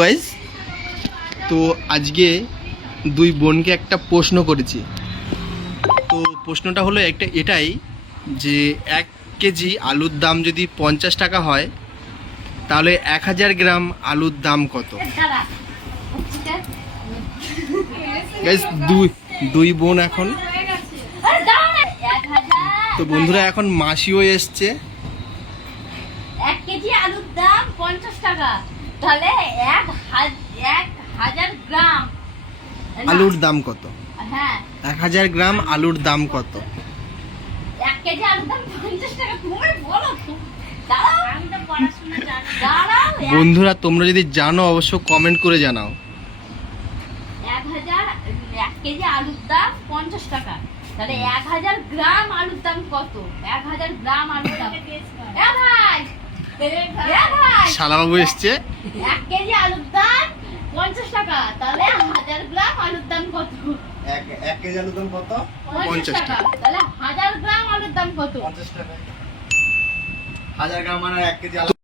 Guys, তো আজকে দুই বোনকে একটা প্রশ্ন করেছি। তো প্রশ্নটা হলো এটাই যে 1 কেজি আলুর দাম যদি 50 টাকা হয় তাহলে 1000 গ্রাম আলুর দাম কত? গাইস, দুই বোন এখন, তো বন্ধুরা এখন মাসিও এসছে। 1 কেজি আলুর দাম 50 টাকা, তাহলে 1000 গ্রাম আলুর দাম কত? হ্যাঁ, 1000 গ্রাম আলুর দাম কত? 1 কেজি আলুর দাম 50 টাকা। তুমি বলো তো, দাঁড়াও, আমি তো পড়াশোনা জানি। দাঁড়াও, বন্ধুরা তোমরা যদি জানো অবশ্য কমেন্ট করে জানাও। 1 কেজি আলুর দাম 50 টাকা, তাহলে 1000 গ্রাম আলুর দাম কত? 1000 গ্রাম আলুর দাম, ভাই শালাবাবু এসছে। 1 কেজি আলুর দাম 50 টাকা, তাহলে 1000 গ্রাম আলুর দাম কত? 1 কেজি আলুর দাম কত? 50 টাকা, তাহলে 1000 গ্রাম আলুর দাম কত? 50 টাকা। 1000 গ্রাম মানে 1 কেজি আলু।